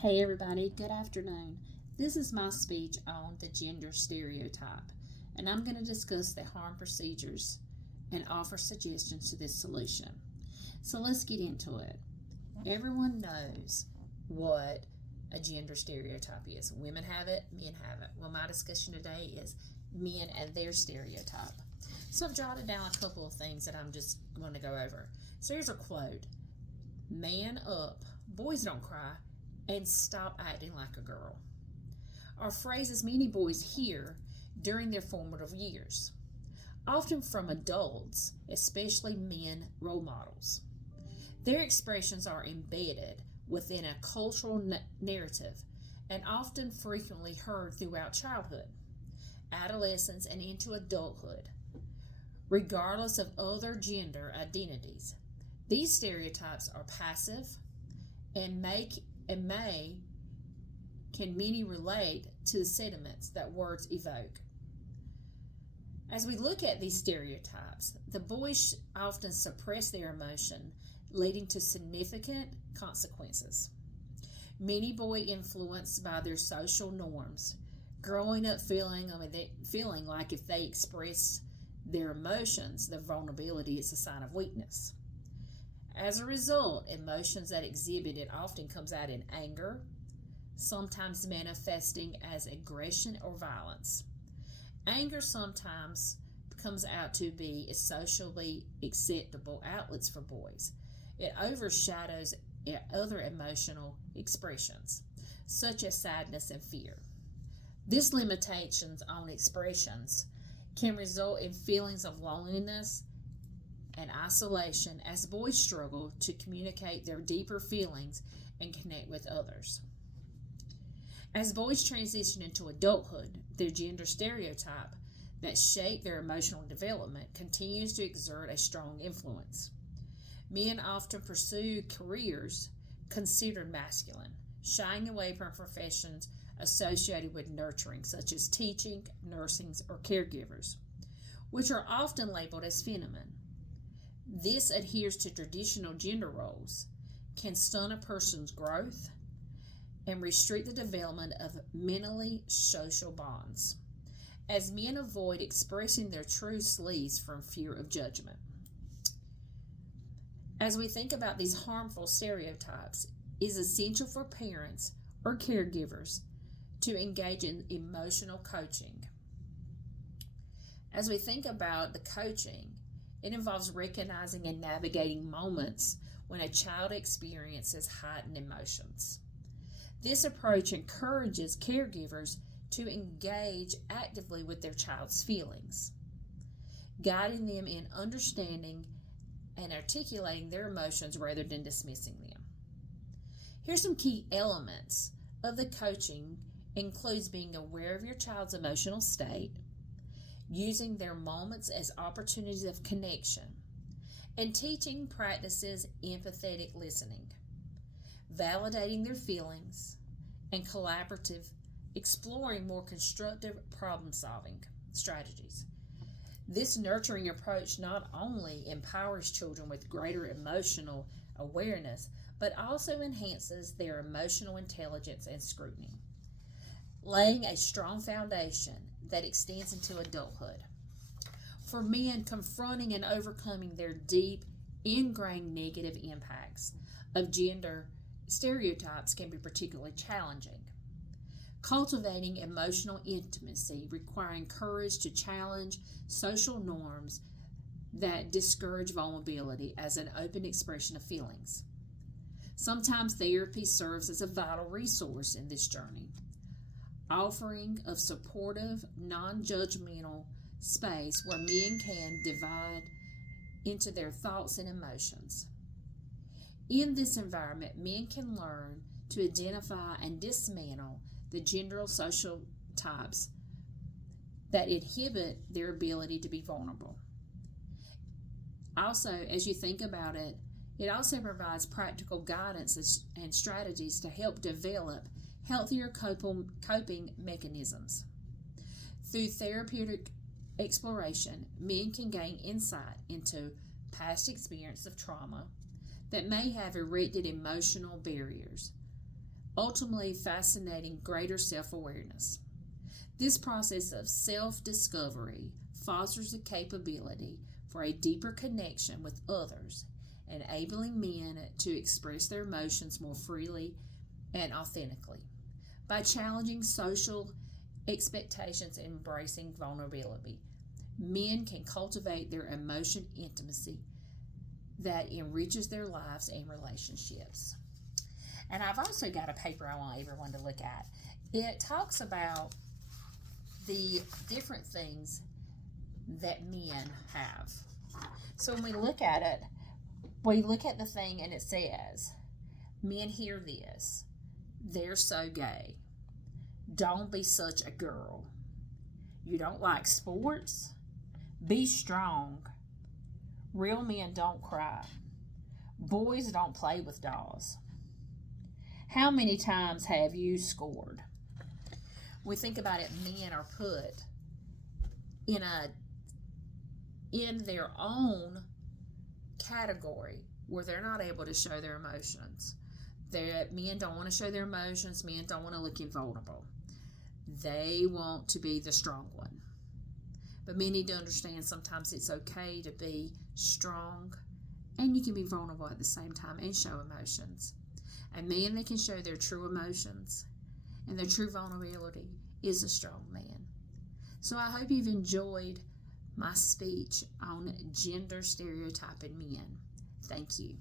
Hey everybody, good afternoon. This is my speech on the gender stereotype, and I'm going to discuss the harm procedures and offer suggestions to this solution. So let's get into it. Everyone knows what a gender stereotype is. Women have it, men have it. Well, my discussion today is men and their stereotype. So I've jotted down a couple of things that I'm just going to go over. So here's a quote: "Man up, boys don't cry, and stop acting like a girl," are phrases many boys hear during their formative years, often from adults, especially men role models. Their expressions are embedded within a cultural narrative and often frequently heard throughout childhood, adolescence, and into adulthood, regardless of other gender identities. These stereotypes are passive and may can many relate to the sentiments that words evoke. As we look at these stereotypes, the boys often suppress their emotion, leading to significant consequences. Many boys influenced by their social norms, growing up feeling like if they express their emotions, their vulnerability is a sign of weakness. As a result, emotions that exhibited often comes out in anger, sometimes manifesting as aggression or violence. Anger sometimes comes out to be socially acceptable outlets for boys. It overshadows other emotional expressions, such as sadness and fear. This limitations on expressions can result in feelings of loneliness and isolation as boys struggle to communicate their deeper feelings and connect with others. As boys transition into adulthood, their gender stereotype that shape their emotional development continues to exert a strong influence. Men often pursue careers considered masculine, shying away from professions associated with nurturing, such as teaching, nursing, or caregivers, which are often labeled as feminine. This adheres to traditional gender roles, can stunt a person's growth, and restrict the development of mentally social bonds, as men avoid expressing their true selves from fear of judgment. As we think about these harmful stereotypes, it is essential for parents or caregivers to engage in emotional coaching. As we think about the coaching, it involves recognizing and navigating moments when a child experiences heightened emotions. This approach encourages caregivers to engage actively with their child's feelings, guiding them in understanding and articulating their emotions rather than dismissing them. Here's some key elements of the coaching includes being aware of your child's emotional state, using their moments as opportunities of connection, and teaching practices empathetic listening, validating their feelings, and collaborative exploring more constructive problem solving strategies. This nurturing approach not only empowers children with greater emotional awareness, but also enhances their emotional intelligence and scrutiny, laying a strong foundation that extends into adulthood. For men, confronting and overcoming their deep, ingrained negative impacts of gender stereotypes can be particularly challenging. Cultivating emotional intimacy requiring courage to challenge social norms that discourage vulnerability as an open expression of feelings. Sometimes therapy serves as a vital resource in this journey, offering a supportive, non-judgmental space where men can divide into their thoughts and emotions. In this environment, men can learn to identify and dismantle the gender social types that inhibit their ability to be vulnerable. Also, as you think about it, it also provides practical guidance and strategies to help develop healthier coping mechanisms. Through therapeutic exploration, men can gain insight into past experience of trauma that may have erected emotional barriers, ultimately fascinating greater self-awareness. This process of self-discovery fosters the capability for a deeper connection with others, enabling men to express their emotions more freely and authentically. By challenging social expectations and embracing vulnerability, men can cultivate their emotion intimacy that enriches their lives and relationships. And I've also got a paper I want everyone to look at. It talks about the different things that men have. So when we look at it, we look at the thing and it says, men hear this. They're so gay. Don't be such a girl. You don't like sports? Be strong. Real men don't cry. Boys don't play with dolls. How many times have you scored? We think about it, men are put in their own category where they're not able to show their emotions. Men don't want to show their emotions. Men don't want to look invulnerable. They want to be the strong one. But men need to understand sometimes it's okay to be strong and you can be vulnerable at the same time and show emotions. A man that can show their true emotions and their true vulnerability is a strong man. So I hope you've enjoyed my speech on gender stereotyping men. Thank you.